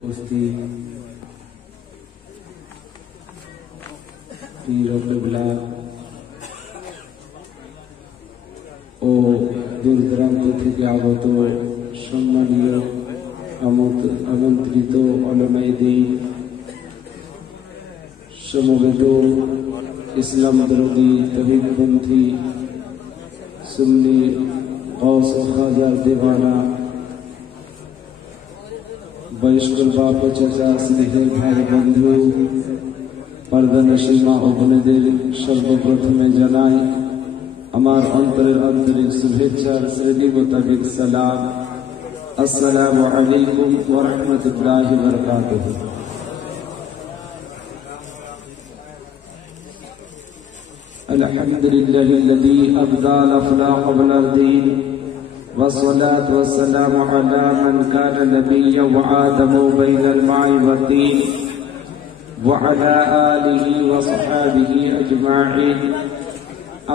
ও দূর দূরান্ত থেকে আগত সম্মানীয় আমন্ত্রিত উলামায়ে দ্বীন, সমবেত ইসলাম বিরোধী তৌহিদপন্থী সুন্নি গৌস খাজা দেওয়ানা বয়স্কর বাপ চাচা স্নেহের ভাই বন্ধু পর্দানশীল মা ও বোনেদের সর্বপ্রথমে জানাই আমার অন্তরের আন্তরিক শুভেচ্ছার শ্রেণী মোতাবেক সালাম। আসসালামু আলাইকুম ওয়া রাহমাতুল্লাহি ওয়া বারাকাতুহু। আলহামদুলিল্লাহিল্লাযী আবদা লানা ক্বাবলা আদ-দীন والصلاة والسلام على من كان نبيا وآدم بين الماء والطين وعلى آله وصحابه أجمعين.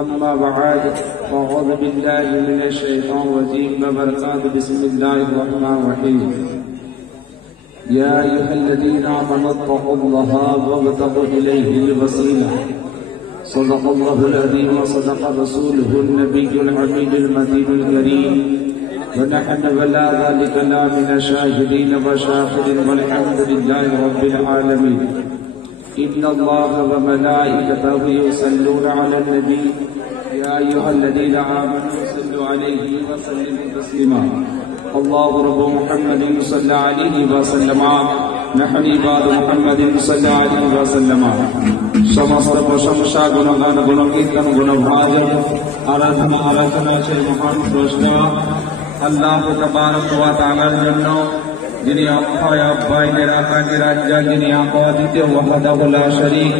أما بعد، فأعوذ بالله من الشيطان الرجيم وبركاته. بسم الله الرحمن الرحيم. يا أيها الذين آمنوا اتقوا الله وابتغوا إليه الوسيلة. صدق الله العظيم وصدق رسوله النبي الحميد المتين الكريم، ونحن على ذلك من الشاهدين والشاكرين والحمد لله رب العالمين. إن الله وملائكته يصلون على النبي يا أيها الذين آمنوا صلوا عليه وسلموا تسليما. الله رب محمد صلى عليه وسلم نحن عباد محمد صلى عليه وسلم. সমস্ত প্রশংসা গুণগান গুণকীর্তন গুণভাজন আরাধনা সেই মহান স্রষ্টা আল্লাহ তাবারক ওয়া তাআলার জন্য, যিনি অক্ষয় অব্যয় নিরাকার নিরঞ্জন, যিনি অদ্বিতীয় ওয়াহদাহু লা শরীক,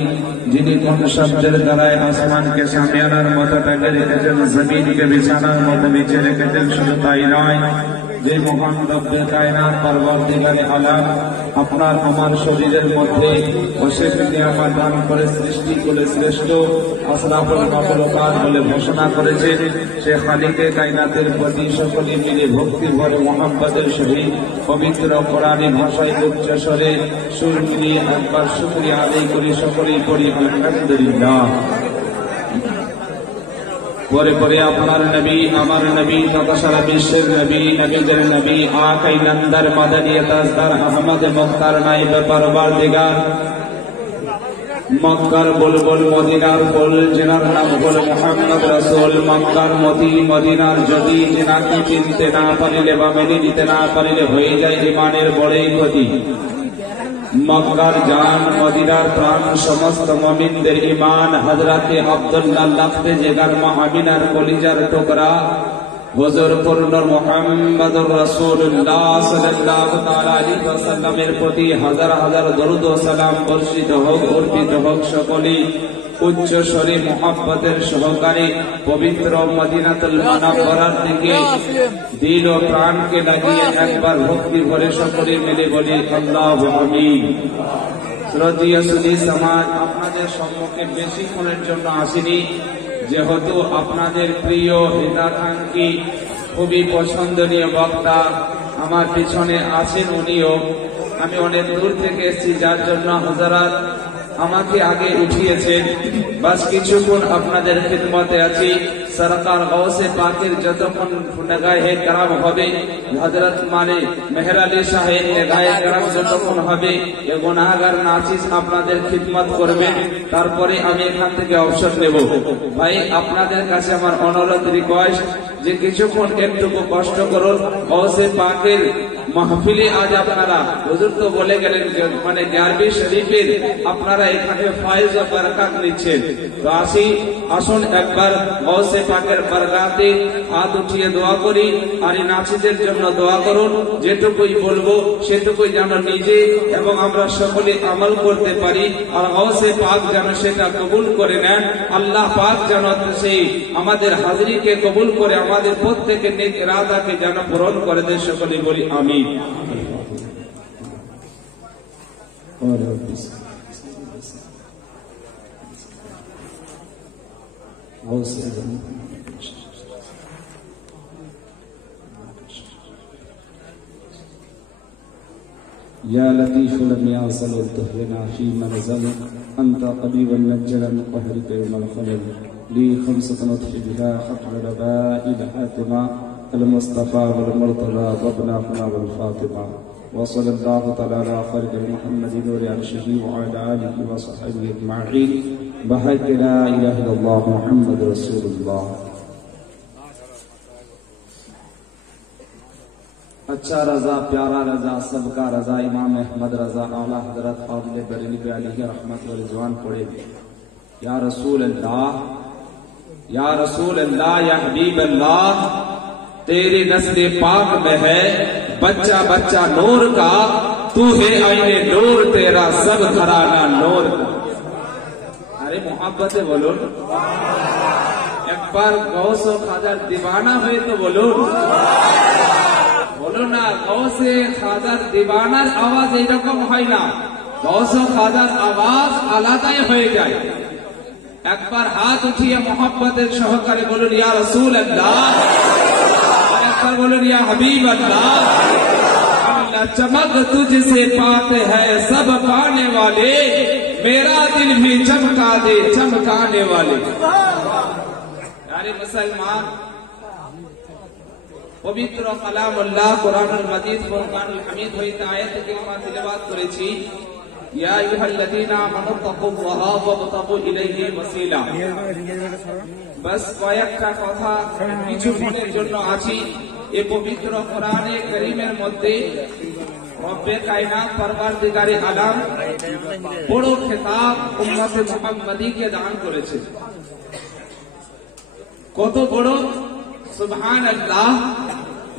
যিনি কোন শব্দের দ্বারায় আসমানকে সামিয়ানার মতো পেতে রেখেছেন, জমিনকে বিছানার মতো নিচে রেখেছেন। শুধু তাই নয়, যে মহান রব্বে কায়নাত পরবর্তীকারে আলাম আপনার আমার শরীরের মধ্যে অশেষ নিয়ামত দান করে সৃষ্টি করে শ্রেষ্ঠ আশরাফুল মাখলুকাত বলে ঘোষণা করেছেন, সে খালিকে কায়নাতের প্রতি সকলে মিলে ভক্তি ভরে মুহাব্বতের সহিত পবিত্র কোরআনী ভাষায় উচ্চ স্বরে সুর মিলিয়ে একবার শুকরিয়া আদায় করি, সকলেই পড়ি আলহামদুলিল্লাহ। পরে পরে আপনার নবী, আমার নবী তথা সারা বিশ্বের নবী, নবীদের নবী আকাই নন্দর মাদানী তাজদার আহমদ মুখতার নাইব পরওয়ারদিগার মক্কার বুলবুল মদিনার ফুল, যিনার নাম হল মুহাম্মদ রাসূল। মক্কার মতি মদিনার যদি যিনাকে চিনতে না পারিলে বা মেনে নিতে না পারিলে হয়ে যায় ঈমানের বড়ই ক্ষতি। মক্কার জান মদিনার প্রাণ সমস্ত মুমিনদের ঈমান হযরতে আব্দুল্লাহ লাফতে জিগার মা আমিনার কলিজার টুকরা হুজুর পূর্ণ মুহাম্মদুর রাসূলুল্লাহ সাল্লাল্লাহু তাআলা আলাইহি ওয়াসাল্লামের প্রতি হাজার হাজার দরুদ ও সালাম বর্ষিত হোক, অর্পিত হোক। সকলেই উচ্চ স্বরে মুহাব্বতের সহকারে পবিত্র মদিনাতুল মুনাওয়ারার দিকে দিল ও প্রাণকে লাগিয়ে একবার ভক্তি ভরে সকলে মিলে বলি আল্লাহু আমিন। শ্রদ্ধেয় সুধী সমাজ, আপনাদের সম্মুখে বেশিক্ষণের জন্য আসিনি, যেহেতু আপনাদের প্রিয় হিতাকাঙ্ক্ষী খুবই পছন্দনীয় বক্তা আমার পিছনে আছেন উনিও। আমি অনেক দূর থেকে এসেছি, যার জন্য হযরত আমাকে আগে উঠিয়েছেন। বাস কিছুক্ষণ আপনাদের খিদমতে আছি। সরকার গৌসে পাকের যতক্ষণ নেগাহে কারাম হবে, হযরত মানে মেহের আলী সাহেব নেগাহে কারাম যতক্ষণ হবে, এ গুনাহগার নাচিস আপনাদের খিদমত করবেন। তারপরে আমি এখান থেকে অবসর নেব। ভাই, আপনাদের কাছে আমার অনুরোধ, রিকোয়েস্ট, যে কিছুক্ষণ একটুকু কষ্ট করুন। গৌসে পাকের মাহফিলে আজ আপনারা, হুজুর তো বলে গেলেন মানে গারবি শরীফের আপনারা এখানে ফয়েজ ও বরকত নিচ্ছেন। তো আসুন একবার গৌসে পাকের বরকতে হাত উঠিয়ে দোয়া করি, আর এই নাচিদের জন্য দোয়া করুন। যেটুকুই বলবো সেটুকুই যেন নিজে এবং আমরা সকলে আমল করতে পারি, আর গৌসে পাক যেন সেটা কবুল করে নেন। আল্লাহ পাক যেন সেই আমাদের হাজিরিকে কবুল করে আমাদের প্রত্যেকের নেক ইরাদাকে যেন পূরণ করে দেয়। সকলে বলি আমিন। या लतीफ लम यासल तुहना फी मनज़ल अंत क़रीबन नज्जल मुक़हरिक यौमल ख़लल ली खमसतन बिहा ख़त्म रबाइल हातिमा अल मुस्तफ़ा वल मुर्तज़ा वबना अपना वल फातिमा व सल्लल्लाहु तआला अला ख़ैरिल मुहम्मदिन व अर्शिही व अला आलिहि व सहबिहि अजमईन बहक़ ला इलाहा इल्लल्लाह मुहम्मदुर रसूलुल्लाह। अच्छा रजा, प्यारा रजा, सबका रजा, इमाम अहमद रजा आला हजरत काबिल बरेलवी अलैहि रहमत व रिज़वान पढ़े। या रसूल अल्लाह, या रसूल अल्लाह, या हबीब अल्लाह, तेरे नस्ल पाक में है बच्चा बच्चा नूर का, तू है आईने नूर, तेरा सब घराना नूर का। अरे मोहब्बत बोलो, एक बार गौस खाजा दीवाना हुए तो बोलो, बोलो ना। गौसे खाजार दीवानार आवाज এইরকম হয় না, গৌস খাজার আওয়াজ আলাদাই হয়ে যায়। একবার হাত উঠিয়ে মোহাব্বতের সহকারে বলুন ইয়া রাসূল আল্লাহ, একবার বলুন ইয়া হাবিব আল্লাহ। अल्लाह चमक तुझसे पाते हैं सब पाने वाले, मेरा दिल भी चमका दे चमकाने वाले। यारे मुसलमान, পবিত্র কালামুল্লাহ কুরআনুল মাজিদ ফুরকানুল হামিদ হইতে আয়াত কারিমা তিলাওয়াত করেছি। ইয়া আইয়ুহাল্লাযীনা আমানু তাকুল্লাহা ওয়াবতাগু ইলাইহি ওয়াসিলা। বাস কয়েকটা কথা কিছুক্ষণের জন্য আছি। এই পবিত্র কোরআনে কারীমের মধ্যে রব্বে কায়নাত পরওয়ারদিগারে আলম বড় খেতাব উম্মতে মুহাম্মাদীকে দান করেছে। কত বড়! সুবহান আল্লাহ।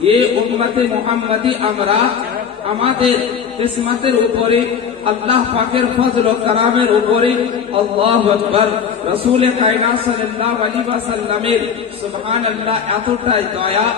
ये उम्मते मुहम्मदी আমরা আমাদের কিসমতের উপরে আল্লাহ পাকের ফজল ও কারামের উপরে আল্লাহু আকবার রাসূল কায়নাত সাল্লাল্লাহু আলাইহি ওয়াসাল্লামের সুবহানাল্লাহ এতটাই দয়া,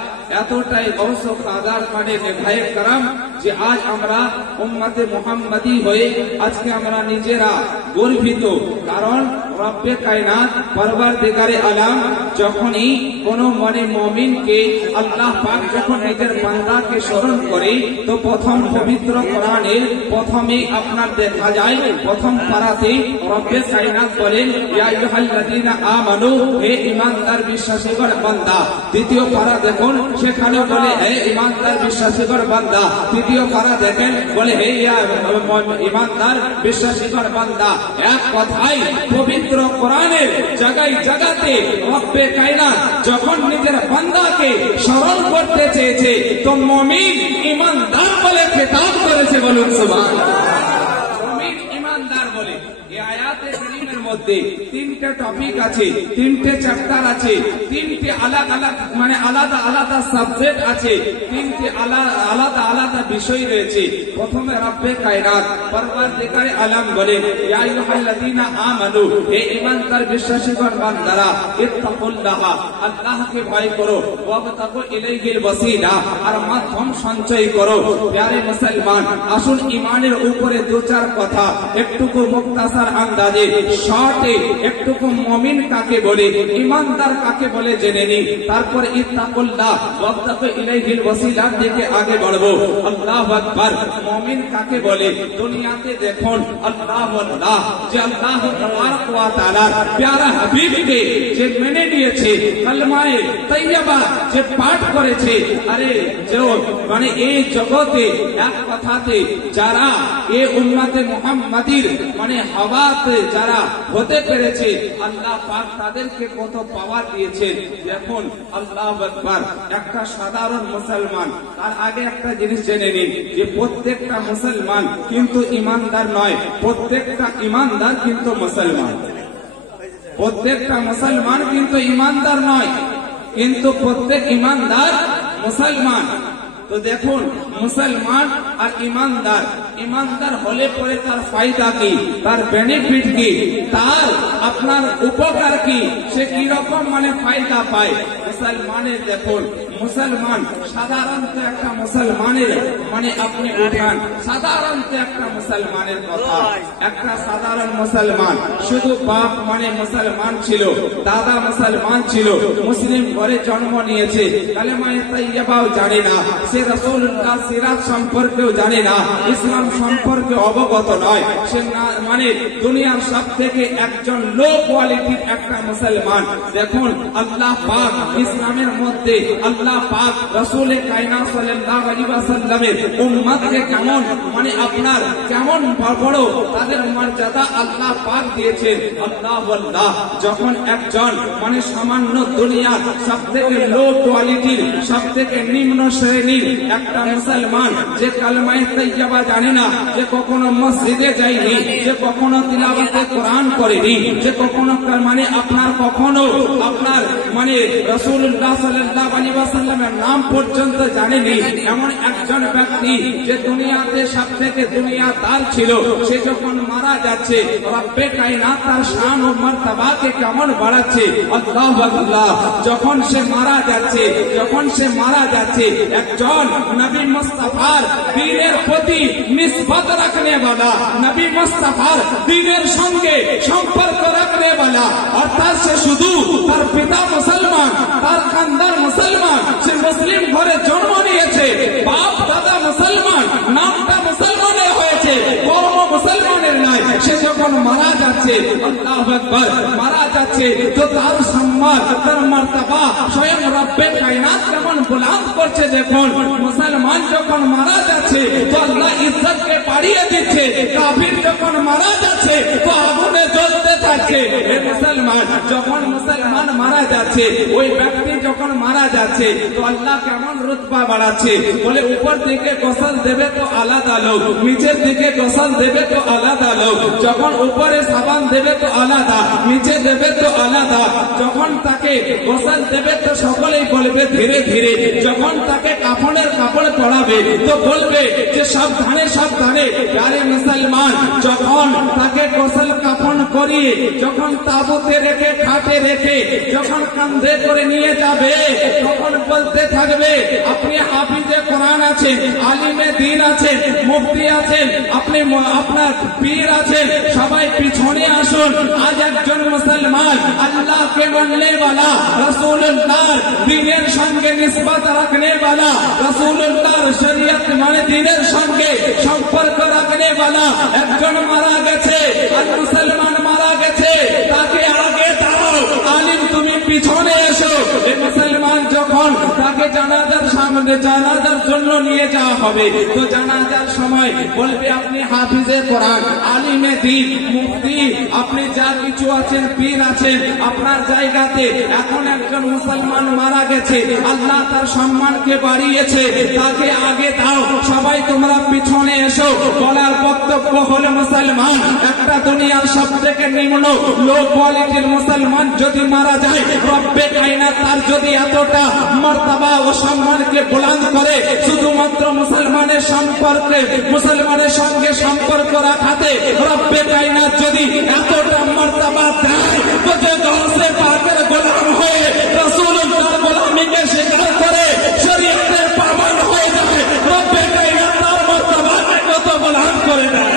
এতটাই গৌস ও খাজার মানে নেভায়ে کرام যে আজ আমরা উম্মতে মুহাম্মদি হয়ে আজকে আমরা নিজেরা গর্বিত। কারণ রব্বে কায়নাত পরওয়ারদিগারে আলম যখনই কোন মানে মুমিনকে আল্লাহ পাক যখন নিজের বান্দাকে স্মরণ করে তো প্রথম পবিত্র কোরআনের প্রথমেই আপনার দেখা যায় প্রথম পারাতে রব্বে কায়নাত বলেন ইয়া আইয়ুহাল্লাযীনা আমানু, হে ঈমানদার বিশ্বাসীগণ বান্দা। দ্বিতীয় পারা দেখুন সেখানে বলে হে ঈমানদার বিশ্বাসীগণ বান্দা। তৃতীয় পারা দেখেন বলে হে ঈমানদার বিশ্বাসীগণ বান্দা। এক কথাই পবিত্র কোরআনের জায়গায় জায়গাতে রব্বে কায়নাত যখন নিজের বান্দাকে স্মরণ করতে চেয়েছে তো মুমিন ঈমানদার বলে খেতাব করেছে। বলুন সুবহানাল্লাহ। মুমিন ঈমানদার বলে। এই আয়াতে কারীমের মধ্যে তিনটে টপিক আছে, তিনটে চ্যাপ্টার আছে, তিনটে আলাদা মানে আলাদা আলাদা সাবজেক্ট আছে, তিনটে আলাদা আলাদা বিষয় রয়েছে। প্রথমে রব্বে কায়নাত পরওয়ারদিগারে আলম বলেন ইয়া আইয়ুহাল্লাযীনা আমানু, হে ঈমানদার বিশ্বাসীগণ বান্দারা, ইত্তাকুল্লাহ, আল্লাহকে ভয় করো, ওয়াবতাগু ইলাইহিল ওয়াসিলা, আর মাধ্যম সঞ্চয় করো। প্যারে মুসলমান, আসুন ঈমানের উপরে দু চার কথা একটুকু মুক্তাসার আন্দাজে শর্টে একটুকু মুমিন কাকে বলে, ঈমানদার কাকে বলে জেনে নিই। তারপর ইত্তাকুল্লাহ ওয়াবতাগু ইলাইহিল ওয়াসিলার দিকে আগে বাড়বো। আল্লাহু আকবার। মুমিন কাকে বলে? দুনিয়াতে দেখুন আল্লাহু আল্লাহ যে আল্লাহ তাবারক ওয়া তাআলার প্যারা হাবিবকে যে মেনে নিয়েছে, কালমায়ে তাইয়্যিবা যে পাঠ করেছে, আরে যে মানে এই জগতে এক কথাতে যারা এই উম্মতে মুহাম্মাদির মানে হাওয়াতে যারা হতে পেরেছে আল্লাহ পাক তাদেরকে কত পাওয়ার দিয়েছেন। দেখুন আল্লাহু আকবার। একটা সাধারণ মুসলমান, তার আগে একটা জিনিস জেনে নিন যে প্রত্যেকটা মুসলমান কিন্তু ঈমানদার নয়, প্রত্যেকটা ঈমানদার কিন্তু মুসলমান। প্রত্যেকটা মুসলমান কিন্তু ঈমানদার নয়, কিন্তু প্রত্যেক ঈমানদার মুসলমান। তো দেখুন মুসলমান আর ঈমানদার, ঈমানদার হলে পরে তার ফায়দা কি, তার বেনিফিট কি, তার আপনার উপকার কি, সে কি রকম মানে ফায়দা পায়। মুসলমানের দেখুন, মুসলমান সাধারণত একটা মুসলমানের মানে আপনি উঠান সাধারণত একটা মুসলমানের কথা, একটা সাধারণ মুসলমান শুধু বাপ মানে মুসলমান ছিল, দাদা মুসলমান ছিল, মুসলিম ঘরে জন্ম নিয়েছে, কালেমায়ে তাইয়্যিবাও জানে না, সে রাসূলুল্লাহ সিরাত সম্পর্কেও সম্পর্কেও জানে না, ইসলাম সম্পর্কে অবগত নয়, সে মানে দুনিয়ার সব থেকে একজন লো কোয়ালিটির একটা মুসলমান। দেখুন আল্লাহ পাক ইসলামের মধ্যে আল্লাহ পাক রাসূল কায়নাত সাল্লাল্লাহু আলাইহি ওয়াসাল্লামের উম্মতকে কেমন মানে আপনার কেমন বড় তাদের মর্যাদা আল্লাহ পাক দিয়েছেন। আল্লাহ আল্লাহ যখন একজন মানে সামান্য দুনিয়ার সব থেকে লো কোয়ালিটির সব থেকে নিম্ন শ্রেণীর একটা মুসলমান যে কালেমায়ে তাইয়্যিবা জানে না, যে কখনো মসজিদে যায়নি, যে কখনো তিলাওয়াতে কোরআন করেনি, যে কখনো মানে আপনার কখনো আপনার মানে রাসূলুল্লাহ সাল্লাল্লাহু আলাইহি ওয়াসাল্লামের নাম পর্যন্ত জানেনি, এমন একজন ব্যক্তি যে দুনিয়াতে সব থেকে দুনিয়াদার ছিল, সে যখন মারা যাচ্ছে রব্বে কায়নাত তার শান ও মর্তবাকে কেমন বাড়াচ্ছে। আল্লাহু আকবার। যখন সে মারা যাচ্ছে একজন নবী মুস্তাফার দ্বীনের প্রতি নিসবত রাখনে वाला, নবী মুস্তাফার দ্বীনের সঙ্গে সম্পর্ক রাখনে वाला, অর্থাৎ সে শুধু তার পিতা মুসলমান, তার খানদান মুসলমান, সে মুসলিম ঘরে জন্ম নিয়েছে, বাপ দাদা মুসলমান, নামটা মুসলমানের হয়েছে, কর্ম মুসলমানের নয়। সে যখন মারা যাচ্ছে আল্লাহু আকবার মারা যাচ্ছে তো তার সম্মান তার মর্তবা স্বয়ং রব্বে কায়নাত কেমন বুলন্দ করছে। দেখুন মুসলমান যখন মারা যাচ্ছে তো আল্লাহ ইজ্জতকে বাড়িয়ে দিচ্ছে, কাফির যখন মারা যাচ্ছে তো আগুনে জ্বলতে থাকছে। মুসলমান যখন মুসলমান মারা যাচ্ছে, ওই ব্যক্তি যখন মারা যাচ্ছে তো আল্লাহ কেমন রুতবা বাড়াচ্ছে। বলে উপর দিকে গোসল দেবে তো আলাদা লোক, নিচের দিকে গোসল দেবে তো আলাদা লোক, যখন উপরে সাবান দেবে তো আলাদা, নিচে দেবে তো আলাদা, যখন তাকে গোসল দেবে তো সকলেই বলবে ধীরে ধীরে, যখন তাকে কাফনের কাপড় পরাবে তো বলবে যে সাবধানে সাবধানে। আরে মুসলমান যখন তাকে গোসল কাফন করিয়ে যখন তাবুতে রেখে খাটে রেখে যখন কাঁধে করে নিয়ে যাবে তখন বলতে থাকবে আপনি হাফিজে কোরআন আছেন, আলিমে দ্বীন আছেন, মুফতি আছেন, আপনি আপনার পীর আছেন, সবাই পিছনে আসুন। আজ একজন মুসলমান আল্লাহকে মাননে वाला, রাসূলুল্লাহর দ্বীনের সঙ্গে নিসবত রাখনে वाला, রাসূলুল্লাহর শরীয়ত মানে দ্বীনের সঙ্গে সম্পর্ক রাখনে वाला একজন মারা গেছে, আর মুসলমান মারা গেছে, তাকে আগে দাও, আলিম তুমি পিছনে এসো। এই মুসলমান যখন তাকে জানাজার সামনে জানাজার জন্য নিয়ে যাওয়া হবে তো জানাজার সময় বলবে আপনি হাফিজে কোরআন, আলিমে দ্বীন, মুফতি, আপনি যা কিছু আছেন, পীর আছেন আপনার জায়গাতে। এখন একজন মুসলমান মারা গেছে, আল্লাহ তার সম্মানকে বাড়িয়েছে, তাকে আগে দাও, সবাই তোমরা পিছনে এসো। বলার বক্তব্য হলো মুসলমান একটা দুনিয়ার সব থেকে নিম্ন লো কোয়ালিটির মুসলমান যদি মারা যায়, রব্বে কায়নাত তার যদি এতটা মর্তবা ও সম্মানকে বুলন্দ করে শুধুমাত্র মুসলমানের সম্পর্কে মুসলমানের সঙ্গে সম্পর্ক রাখাতে রব্বে কায়নাত যদি এতটা মর্তবা দেয় তো যে গৌসে পাকের গোলাম হয়ে রাসূলুল্লাহর গোলামিকে স্বীকার করে শরীয়তের পাবন্দ হয়ে যায়, রব্বে কায়নাত তার মর্তবাকে কত বুলন্দ করে দেয়,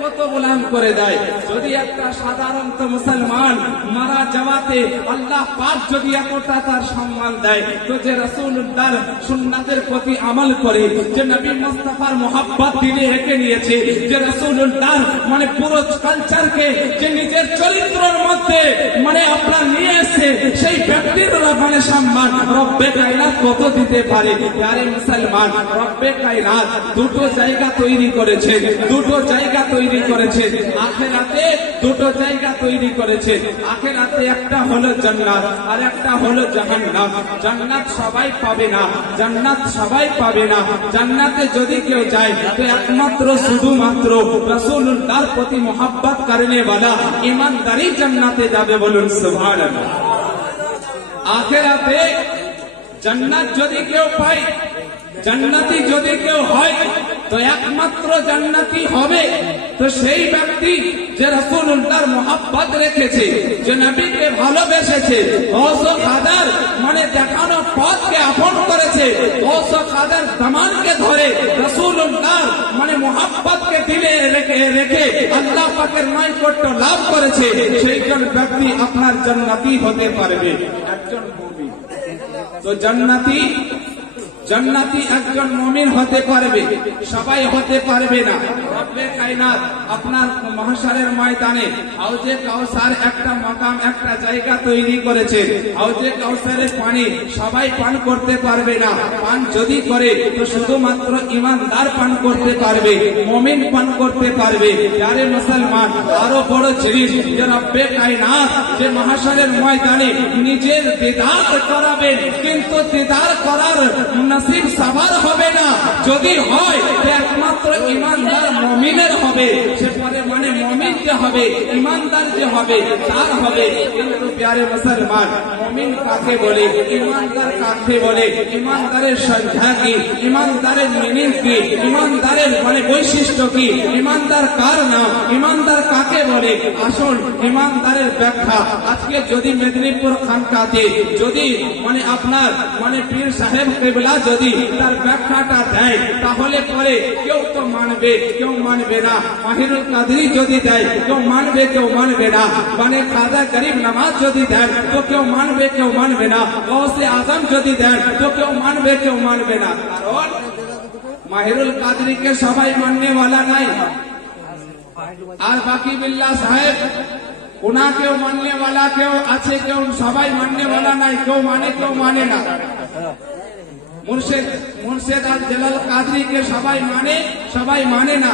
কত বুলন্দ করে দেয়। যদি একটা সাধারণত মুসলমান মারা যাওয়াতে আল্লাহ পাক যদি এতটা তার সম্মান দেয় তো যে রাসূলুল্লাহর সুন্নাতের প্রতি আমল করে, যে নবী মুস্তাফার মোহাব্বত দিলে এঁকে নিয়েছে, যে রাসূলুল্লাহর মানে পুরো কালচারকে যে নিজের চরিত্রের মধ্যে মানে আপনার নিয়ে এসে সেই ব্যক্তির মানে সম্মান রব্বে কায়নাত কত দিতে পারে। আরে মুসলমান রব্বে কায়নাত দুটো জায়গা তৈরি করেছে, দুটো জায়গা তৈরি করেছে আখিরাতে, দুটো জায়গা তৈরি করেছে আখিরাতে। একটা হলো জান্নাত আর একটা হলো জাহান্নাম। জান্নাত সবাই পাবে না, জান্নাত সবাই পাবে না। জান্নাতে যদি কেউ যায় তো একমাত্র শুধুমাত্র রাসূলুল্লাহর প্রতি মোহাব্বত করনে वाला ईमानदारी জান্নাতে যাবে, বলুন সুবহানাল্লাহ। আখিরাতে জান্নাত যদি কেউ পায়, জান্নাতি যদি কেউ হয় তো একমাত্র জান্নাতি হবে তো সেই ব্যক্তি যে রাসূলুল্লাহর মোহাব্বত রেখেছে, যে নবীকে ভালোবেসেছে, গৌসে খাদার মানে দেখানো পথকে আপন করেছে, গৌসে খাদার দামানকে ধরে রাসূলুল্লাহর মানে মোহাব্বতকে দিলে রেখে আল্লাহ পাকের নৈকট্য লাভ করেছে, সেইজন ব্যক্তি আপনার জান্নাতি হতে পারবে। একজন মুমিন তো জান্নাতি জান্নাতি একজন মুমিন হতে পারবে, সবাই হতে পারবে না। রব্বে কায়নাত আপনার মাহশারের ময়দানে হাউজে কাউসার একটা মাকাম, একটা জায়গা তৈরি করেছে। হাউজে কাউসারের পানি সবাই পান করতে পারবে না। পান যদি করে তো শুধুমাত্র ইমানদার পান করতে পারবে, মুমিন পান করতে পারবে। যারে মুসলমান, আরো বড় জিনিস যে রব্বে কায়নাত যে মাহশারের ময়দানে নিজের দিদার করাবেন, কিন্তু দিদার করার নসিব সবার হবে না। যদি হয় একমাত্র ইমানদার মুমিনের হবে। সে পরে মানে মুমিন যে হবে, ইমানদার যে হবে তার হবে। কিন্তু প্যারে মুসলমান, মুমিন কাকে বলে, ইমানদার কাকে বলে, ইমানদারের সংখ্যা কি, ইমানদারের মিনিং কি, ইমানদারের মানে বৈশিষ্ট্য কি, ইমানদার কার নাম, ইমানদার কাকে বলে? আসুন ইমানদারের ব্যাখ্যা আজকে যদি মেদিনীপুর খানকাতে যদি মানে আপনার মানে পীর সাহেব কেবলা যদি তার ব্যাখ্যাটা দেয় তাহলে পরে কেউ তো মানবে, কেউ মানবে না। মাহিরুল কাদরি যদি দেয় কেউ মানবে, কেউ মানবে না। মানে খাজা গরিব নামাজ যদি দেন তো কেউ মানবে, কেউ মানবে না। গৌসে আজম যদি দেন তো কেউ মানবে, কেউ মানবে না। কারণ মাহিরুল কাদরিকে সবাই মাননে वाला নাই, আর বাকি বিল্লাহ সাহেব উনাকেও মাননে वाला কেউ আছে, কেউ সবাই মাননে वाला নাই। কেউ মানে, কেউ মানে না। মুর্শেদ আর জালাল কাদরিকে সবাই মানে, সবাই মানে না।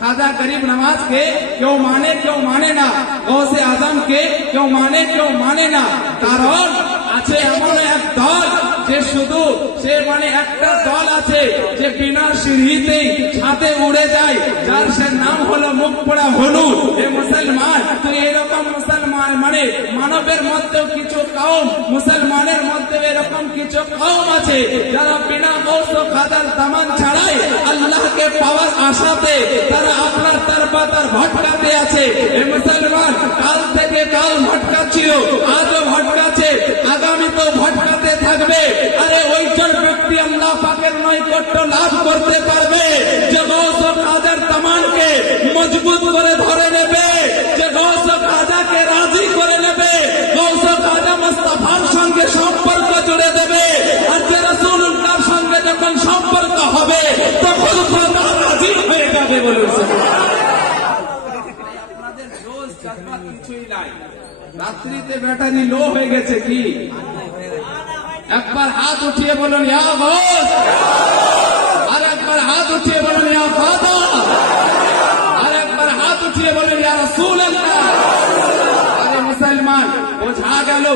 খাজা গরিব নওয়াজ কে কেউ মানে, কেউ মানে না। গৌসে আজম কে কেউ মানে, কেউ মানে না। কারণ আছে এমন এক দল যে শুধু সে মানে একটা দল আছে যে বিনা সিঁড়িতেই ছাদে উড়ে যায়, যার সে নাম হলো মুখ পড়া হলু। এ মুসলমান, তো এরকম মুসলমান মানে মানবের মধ্যেও কিছু কওম, মুসলমানের মধ্যে এরকম কিছু কওম আছে যারা বিনা গৌস ও খাজার দামান ছাড়াই আল্লাহকে পাওয়ার আশাতে তারা আপনার তারপাতার ভটকাতে আছে। এ মুসলমান, কাল থেকে কাল ভটকাচ্ছিল, আজও ভটকাচ্ছে, আগামী তো ভটকাতে থাকবে। আরে ওইজন ব্যক্তি আল্লাহ পাকের নৈকট্য লাভ করতে পারবে যে গৌস ও খাজার দামানকে মজবুত করে ধরে নেবে, যে গৌস ও খাজাকে রাজি করে নেবে, গৌস ও খাজা মুস্তাফার সঙ্গে সম্পর্ক জুড়ে দেবে। আর যে রাসূলুল্লাহর সঙ্গে যখন সম্পর্ক হবে তখন খোদা রাজি হয়ে যাবে। বলুন আপনাদের জোশ জজবা কিছুই নাই। রাত্রিতে ব্যাটারি লো হয়ে গেছে কি? একবার হাত উঠিয়ে বলুন ইয়া গৌস, আর একবার হাত উঠিয়ে বলুন ইয়া খাজা, আর একবার হাত উঠিয়ে বলুন ইয়া রাসূলুল্লাহ। আরে মুসলমান, বোঝা গেল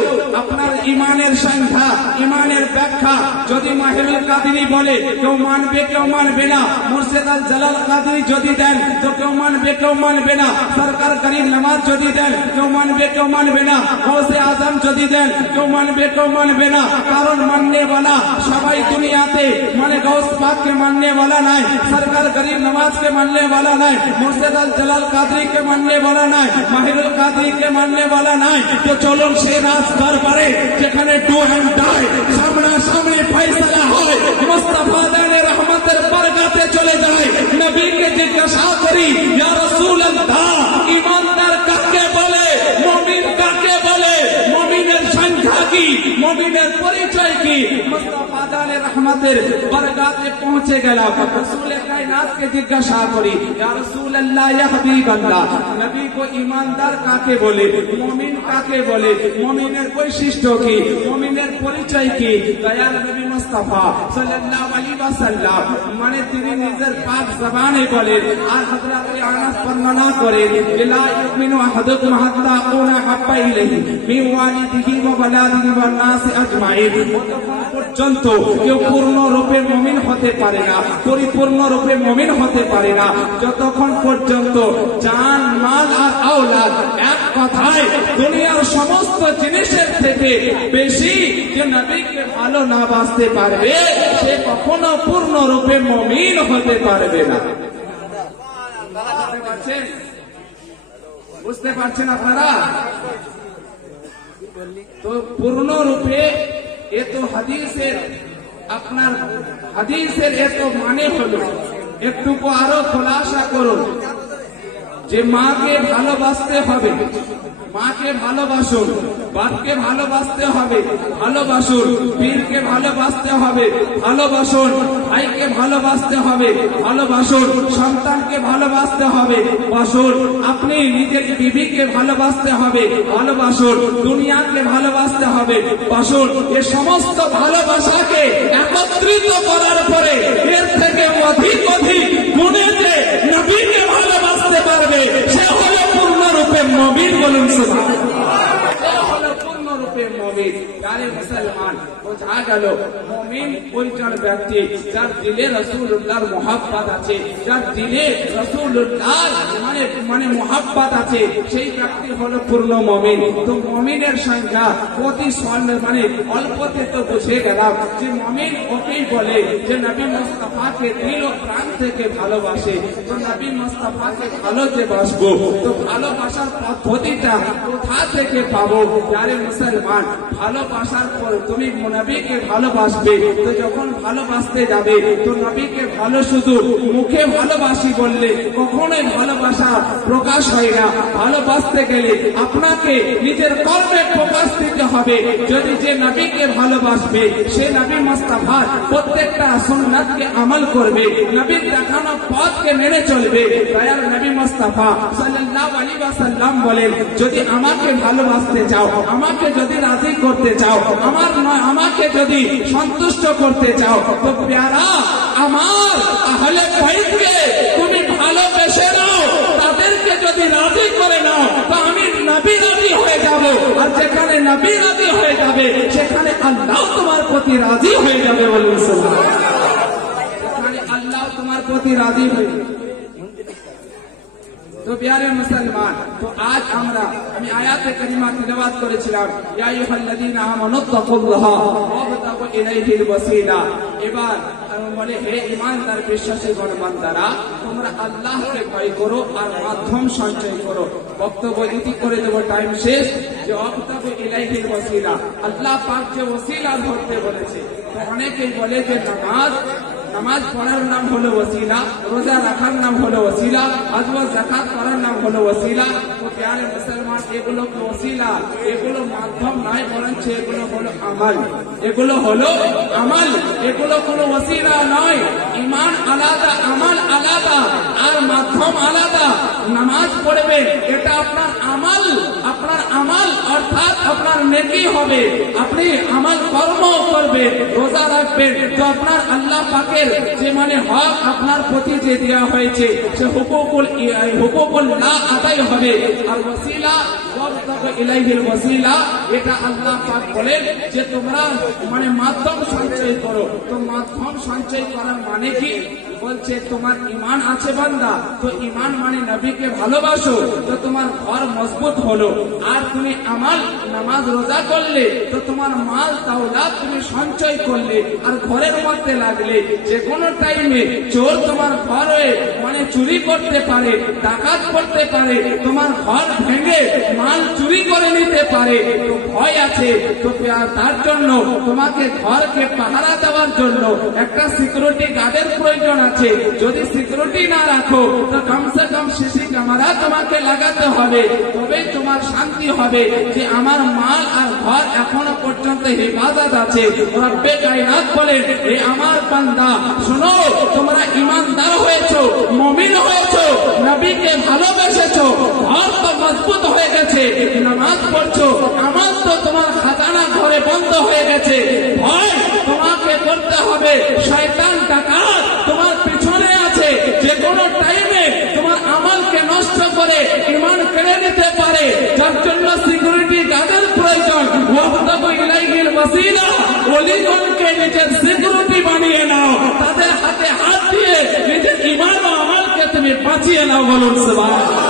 আপনার ইমানের সংখ্যা, ইমানের ব্যাখ্যা। যদি মাহিরুল কাদরি বলে কেউ মানবে, কেউ মানবে না। মুর্শেদ আল জালাল কাদরি যদি দেন তো কেউ মানবে, কেউ মানবে না। সরকার গরিব নওয়াজ যদি দেন কেউ মানবে, কেউ মানবে না। গৌসে আজম যদি দেন কেউ মানবে, কেউ মানবে না। কারণ মাননে वाला সবাই দুনিয়াতে মানে গৌস পাককে মাননে वाला নাই, সরকার গরিব নওয়াজকে মাননে वाला নাই, মুর্শেদ আল জালাল কাদরিকে মাননে वाला নাই, মাহিরুল কাদরিকে মাননে वाला নাই। তো চলুন সে রাজ দরবারে যেখানে ডু এন্ড ডাই সামনা সামনে ফয়সালা হয়, মুস্তাফা দানে রহমতের বরকতে চলে যায়। নবীকে জিজ্ঞাসা করি ইয়া রাসূলুল্লাহ, ইমানদার কাকে বলে, মুমিন কাকে বলে, মুমিনের সংখ্যা কি, মুমিনের পরিচয় কি? মুস্তাফা দানে রহমতের বরকতে পৌঁছে গেলাম। রাসূল কায়নাতকে জিজ্ঞাসা করি ইয়া রাসূলুল্লাহ, ইয়া হাবিবাল্লাহ, নবী को ईमानदार কাকে বলে, মুমিন কাকে বলে, মুমিনের বৈশিষ্ট্য কি, মুমিনের পরিচয় কি? দয়াল নবী মুস্তাফা সাল্লাল্লাহু আলাইহি ওয়াসাল্লাম মানে তিনি নিজের পাক জবানে বলেন, আর হযরত আনাস বর্ণনা করেন, লা ইউমিনু আহাদুকুম হাত্তা আকুনা হাব্বা ইলাইহি মিন ওয়ালিদিহি ওয়া ওয়ালাদিহি ওয়ান নাস আজমাইন। ততক্ষণ পর্যন্ত কেউ পূর্ণ রূপে মুমিন হতে পারে না, পরিপূর্ণ রূপে মুমিন হতে পারে না যতক্ষণ পর্যন্ত জান, মাল আর আওলাদ, এক কথায় দুনিয়ার সমস্ত জিনিসের থেকে বেশি যে নবীকে ভালো না বাসতে পারবে সে কখনো পূর্ণ রূপে মুমিন হতে পারবে না। বুঝতে পারছেন আপনারা? তো পূর্ণ রূপে এ তো হাদিসের আপনার হাদিসের এত মানে হলো, একটুকু আরো খোলাসা করুন। যে মাকে ভালোবাসতে হবে, মাকে ভালোবাসুন, বাপকে ভালোবাসতে হবে, ভালোবাসুন, পীরকে ভালোবাসতে হবে, ভালোবাসুন, ভাইকে ভালোবাসতে হবে, ভালোবাসুন, সন্তানকে ভালোবাসতে হবে, বাসুন, আপনি নিজের বিবিকে ভালোবাসতে হবে, ভালোবাসুন, দুনিয়াকে ভালোবাসতে হবে, বাসুন। এ সমস্ত ভালোবাসাকে একত্রিত করার পরে এর থেকে অধিক অধিক গুণে যে নবীকে ভালোবাসতে পারবে সে হলো পূর্ণরূপে মুমিন। বলুন সুবহানাল্লাহ। সে হলো পূর্ণরূপে মুমিন। যারে মুসলমান বোঝা গেল মুমিন ওইটার ব্যক্তি যার দিলে রাসূলুল্লাহর মুহাব্বত আছে, যার দিলে রাসূলুল্লাহর মানে মুহাব্বত আছে, সেই ব্যক্তি হলো পূর্ণ মুমিন। তো মুমিনের সংখ্যা প্রতি মানে অল্পতে তো বুঝে গেলাম যে মুমিন ওকেই বলে যে নবী মুস্তাফাকে দিল ও প্রাণ থেকে ভালোবাসে। তো নবী মুস্তাফাকে ভালো যে বাসবো, তো ভালোবাসার পদ্ধতিটা কোথা থেকে পাবো? যারে মুসলমান ভালোবাসার পর তুমি নবীকে ভালোবাসবে, তো যখন ভালোবাসতে যাবে তো নবীকে ভালো শুধু মুখে ভালোবাসি বললে কখনোই ভালোবাসা প্রকাশ হয় না। ভালোবাসতে গেলে আপনাকে নিজের কর্মে প্রকাশ দিতে হবে। যদি যে নবীকে ভালোবাসবে সে নবী মুস্তাফার প্রত্যেকটা সুন্নাতকে আমল করবে, নবীর দেখানো পথকে মেনে চলবে। দয়াল নবী মুস্তাফা সাল্লাল্লাহু আলাইহি ওয়াসাল্লাম বলেন, যদি আমাকে ভালোবাসতে চাও, আমাকে যদি রাজি করতে চাও, আমাকে যদি সন্তুষ্ট করতে চাও, তো প্যারা আমার আহলে বাইতকে তুমি ভালোবেসে নাও, তাদেরকে যদি রাজি করে নাও তো আমি নবী রাজি হয়ে যাব। আর যেখানে নবী রাজি হয়ে যাবে সেখানে আল্লাহ তোমার প্রতি রাজি হয়ে যাবে। বলুন সুবহানাল্লাহ। সেখানে আল্লাহ তোমার প্রতি রাজি হয়ে যাবে। তো প্যারে মুসলমান, তো আজ আমি আয়াতে কারিমা তিলাওয়াত করেছিলাম, ইয়া আইয়ুহাল্লাযীনা আমানুত্তাকুল্লাহা ওয়াবতাগু ইলাইহিল ওয়াসিলা। এবার বলে, হে ঈমানদার বিশ্বাসীগণ বান্দারা, তোমরা আল্লাহকে ভয় করো আর মাধ্যম সঞ্চয় করো। বক্তব্য ইতি করে দেব, টাইম শেষ। যে ওয়াবতাগু ইলাইহিল ওয়াসিলা, আল্লাহ পাক যে ওসিলা ধরতে বলেছে, তো অনেকেই বলে যে নামাজ পড়ার নাম হলো ওসিলা, রোজা রাখার নাম হলো ওসিলা, হজ ও যাকাত করার নাম হলো ওসিলা। তো প্যারে মুসলমান, এগুলো ওসিলা, এগুলো মাধ্যম নয়, বরঞ্চ এগুলো হলো আমল। এগুলো হলো আমল, এগুলো কোনো ওসিলা নয়। ঈমান আলাদা, আমল আলাদা, আর মাধ্যম আলাদা। নামাজ পড়বে এটা আপনার আমল, আপনার আমল অর্থাৎ আপনার নেকি হবে, আপনি আমল কর্ম করবেন। রোজা রাখবেন তো আপনার আল্লাহ পাকের যে হক আপনার প্রতি যে দেওয়া হয়েছে সে হুকুকুল্লাহ আদায় হবে। আর ওসিলা ওয়াবতাগু ইলাইহিল ওয়াসিলা, এটা আল্লাহ পাক বলেন যে তোমরা মাধ্যম সঞ্চয় করো। তো মাধ্যম সঞ্চয় করার মানে কি? বলছে তোমার ঈমান আছে বান্দা, তো ঈমান মানে নবীকে ভালোবাসো, তো তোমার ঘর মজবুত হলো। আর তুমি আমাল নামাজ রোজা করলে তো তোমার মাল দাওলাত তুমি সঞ্চয় করলে। আর ঘরের মধ্যে লাগলে যে কোনো টাইমে চোর তোমার ঘরে চুরি করতে পারে, ডাকাত করতে পারে, তোমার ঘর ভেঙে মাল চুরি করে নিতে পারে। তো ভয় আছে, তো তার জন্য তোমাকে ঘরকে পাহারা দেওয়ার জন্য একটা সিকিউরিটি গার্ডের প্রয়োজন আছে। যদি সিকিউরিটি না রাখো তো কমসে কম সিসি ক্যামেরা তোমাকে লাগাতে হবে, তবেই তোমার শান্তি হবে যে আমার মাল আর ঘর এখনো পর্যন্ত হেফাজত আছে। রব্বে কায়নাত বলেন, হে আমার বান্দা শোনো, তোমরা ঈমানদার হয়েছো, মুমিন হয়েছো, নবীকে ভালোবেসেছো, ঘর তো মজবুত হয়ে গেছে, নামাজ পড়ছো, আমল তো তোমার খাজানা ঘরে বন্ধ হয়ে গেছে। ভয় তোমাকে করতে হবে, শয়তান ডাকাত তোমার পিছনে আছে, যে কোনো টাইমে তোমার আমলকে নষ্ট করে ঈমান কেড়ে নিতে পারে। যার জন্য সিকিউরিটি গার্ডের প্রয়োজন। ওয়াবতাগু ইলাইহিল ওয়াসিলা, ওলিগণকে নিজের সিকিউরিটি বানিয়ে নাও, তাদের হাতে হাত দিয়ে নিজের ঈমান ও আমলকে তুমি বাঁচিয়ে নাও। বলুন সুবহানাল্লাহ।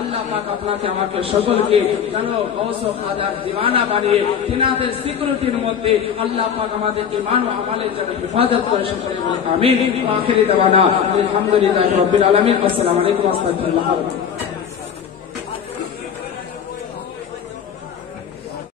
আল্লাহ পাক আপনাকে আমাকে সকলকে যেন গৌস ও খাজার দিওয়ানা বানিয়ে তিনাদের সিকিউরিটির মধ্যে আল্লাহ পাক আমাদের ঈমান ও আমলের জন্য হেফাজত করে সকলে বলে আমিন। আখিরি দাওয়ানা আলহামদুলিল্লাহি রাব্বিল আলামিন। আসসালামু আলাইকুম ওয়া রাহমাতুল্লাহি ওয়া বারাকাতুহু।